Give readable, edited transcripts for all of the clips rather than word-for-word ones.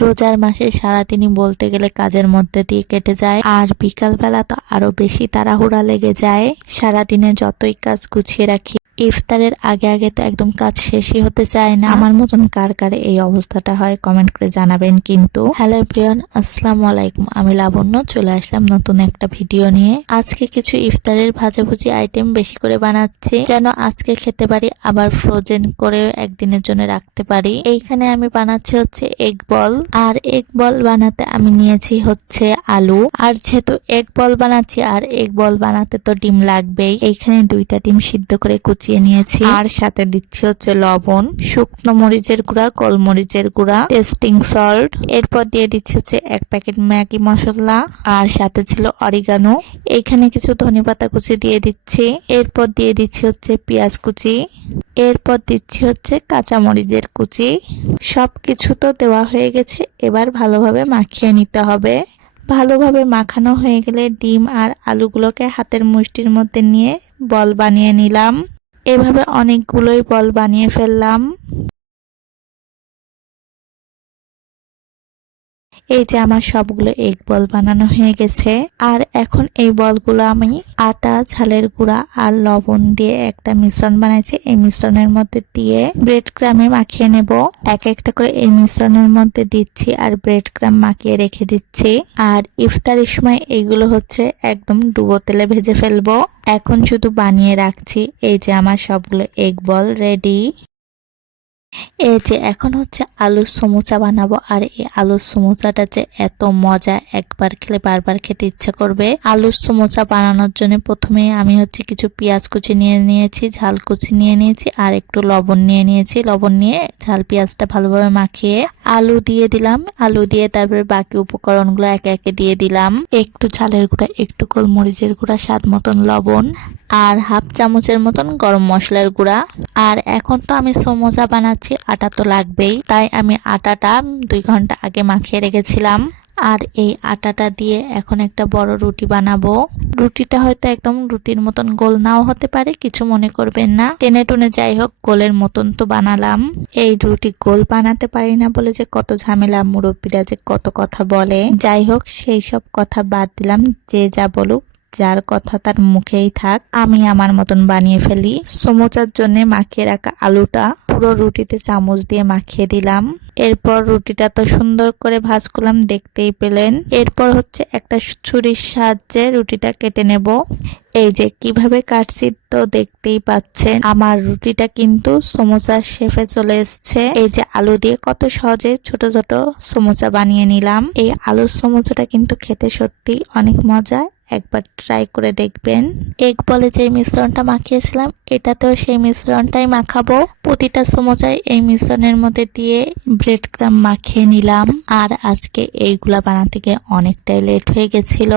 রোজার মাসে সারাদিনই বলতে গেলে কাজের মধ্যে দিয়ে কেটে যায়, আর বিকালবেলা তো আরো বেশি তাড়াহুড়া লেগে যায়। সারাদিনে যতই কাজ গুছিয়ে রাখি, ইফতারের আগে আগে তো একদম কাজ শেষই হতে চায় না। আমার মতন কার কার এই অবস্থাটা হয় কমেন্ট করে জানাবেন কিন্তু। হ্যালো এভরিওয়ান, আসসালামু আলাইকুম। আমি লাবণ্য চলে আসলাম নতুন একটা ভিডিও নিয়ে। আজকে কিছু ইফতারের ভাজাভুজি আইটেম বেশি করে বানাচ্ছি, যেন আজকে খেতে পারি, আবার ফ্রোজেন করে একদিনের জন্য রাখতে পারি। এইখানে আমি বানাচ্ছি হচ্ছে এগ বল, আর এগ বল বানাতে আমি নিয়েছি হচ্ছে আলু। আর যেহেতু এগ বল বানাচ্ছি আর এগ বল বানাতে তো ডিম লাগবেই, এইখানে 2টা ডিম সিদ্ধ করে কুচিয়ে নিয়েছি। আর সাথে দিচ্ছি হচ্ছে লবণ, শুকনো মরিচের গুঁড়া, গোলমরিচের গুঁড়া, টেস্টিং সল্ট। এরপর দিয়ে দিচ্ছি হচ্ছে 1 প্যাকেট ম্যাগি মশলা, আর সাথে ছিল অরিগানো। এইখানে কিছু ধনেপাতা কুচি দিয়ে দিচ্ছি। এরপর দিয়ে দিচ্ছি হচ্ছে পেঁয়াজ কুচি। এরপর দিচ্ছি হচ্ছে কাঁচামরিচের কুচি। সবকিছু তো দেওয়া হয়ে গেছে, এবার ভালোভাবে মাখিয়ে নিতে হবে। ভালোভাবে মাখানো হয়ে গেলে ডিম আর আলুগুলোকে হাতের মুষ্টির মধ্যে নিয়ে বল বানিয়ে নিলাম। এভাবে অনেকগুলোই বল বানিয়ে ফেললাম। এই যে আমার সবগুলো এগ বল বানানো হয়ে গেছে। আর এখন এই বলগুলো আমি আটা, ঝালের গুঁড়া আর লবণ দিয়ে একটা মিশ্রণ বানাইছি। এই মিশ্রণের মধ্যে দিয়ে ব্রেড ক্রামে মাখিয়ে নেব। এক একটা করে এই মিশ্রণের মধ্যে দিচ্ছি আর ব্রেড ক্রাম মাখিয়ে রেখে দিচ্ছি। আর ইফতারের সময় এইগুলো হচ্ছে একদম ডুবো তেলে ভেজে ফেলবো। এখন শুধু বানিয়ে রাখছি। এই যে আমার সবগুলো এগ বল রেডি। এই যে এখন হচ্ছে আলুর সমুচা বানাবো, আর এই আলুর সমুচাটা যে এত মজা, একবার খেলে বারবার খেতে ইচ্ছা করবে। আলুর সমুচা বানানোর জন্য প্রথমে আমি হচ্ছে কিছু পেঁয়াজ কুচি নিয়ে নিয়েছি, ঝাল কুচি নিয়ে নিয়েছি, আর একটু লবণ নিয়ে নিয়েছি। লবণ নিয়ে ঝাল পেঁয়াজটা ভালোভাবে মাখিয়ে আলু দিয়ে দিলাম। আলু দিয়ে তারপরে বাকি উপকরণগুলো একে একে দিয়ে দিলাম। একটু ঝালের গুঁড়া, একটু গোলমরিচের গুঁড়া, স্বাদ মতন লবণ, আর হাফ চামচের মতন গরম মশলার গুঁড়া। আর এখন তো আমি সমোসা বানাচ্ছি, আটা তো লাগবেই, তাই আমি আটাটা 2 ঘন্টা আগে মাখিয়ে রেখেছিলাম। আর এই আটাটা দিয়ে এখন একটা বড় রুটি বানাবো। রুটিটা হয়তো একদম রুটির মতন গোল নাও হতে পারে, কিছু মনে করবেন না। টেনে টুনে যাই হোক গোলের মতন তো বানালাম। এই রুটি গোল বানাতে পারি না বলে যে কত ঝামেলা, মুরব্বীরা যে কত কথা বলে। যাই হোক সেই সব কথা বাদ দিলাম, যে যা বলুক, যার কথা তার মুখেই থাক। আমি আমার মতন বানিয়ে ফেলি। সমোচার জন্য মাখিয়ে রাখা আলুটা পুরো রুটিতে চামচ দিয়ে মাখিয়ে দিলাম। এরপর রুটিটা তো সুন্দর করে ভাঁজ করলাম, দেখতেই পেলেন। এরপর হচ্ছে একটা ছুরির সাহায্যে রুটিটা কেটে নেব। এই যে কিভাবে কাটছি তো দেখতেই পাচ্ছেন। আমার রুটিটা কিন্তু সমোসার শেপে চলে এসছে। এই যে আলু দিয়ে কত সহজে ছোট ছোট সমোসা বানিয়ে নিলাম। এই আলুর সমোসাটা কিন্তু খেতে সত্যি অনেক মজা, একবার ট্রাই করে দেখবেন। এগ বলে যে মিশ্রণটা মাখিয়েছিলাম, এটাতেও সেই মিশ্রণটাই মাখাবো। প্রতিটা সমোসায় এই মিশ্রণের মধ্যে দিয়ে ব্রেড ক্রাম মাখিয়ে নিলাম। আর আজকে এইগুলা বানাতে গিয়ে অনেকটাই লেট হয়ে গেছিল।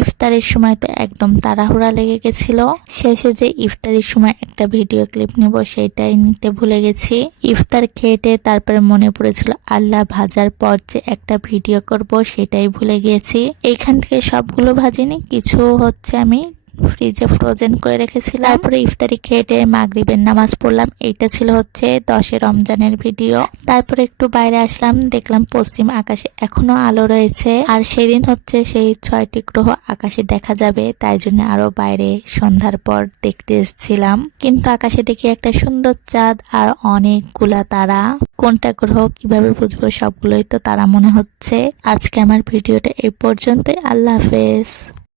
ইফতারের সময় তো একদম তাড়াহুড়া লেগে গেছিল। শেষে যে ইফতারের সময় একটা ভিডিও ক্লিপ নেব সেটাই নিতে ভুলে গেছি। ইফতার খেয়ে তারপরে মনে পড়েছিল আল্লাহ ভাজার পর যে একটা ভিডিও করব, সেটাই ভুলে গিয়েছি। এইখান থেকে সবগুলো ভাজিনি, কিছু হচ্ছে আমি ফ্রিজে ফ্রোজেন করে রেখেছিলাম। তারপরে ইফতারি খেয়ে মাগরিবের নামাজ পড়লাম। এইটা ছিল হচ্ছে 10 রমজানের ভিডিও। তারপরে একটু বাইরে আসলাম, দেখলাম পশ্চিম আকাশে এখনো আলো রয়েছে। আর সেদিন হচ্ছে সেই 6টি গ্রহ আকাশে দেখা যাবে, তাই জন্য আরো বাইরে সন্ধ্যার পর দেখতে এসেছিলাম। কিন্তু আকাশে দেখি একটা সুন্দর চাঁদ আর অনেকগুলা তারা। কোনটা গ্রহ কিভাবে বুঝবো, সবগুলোই তো তারা মনে হচ্ছে। আজকে আমার ভিডিওটা এই পর্যন্তই। আল্লাহ হাফেজ।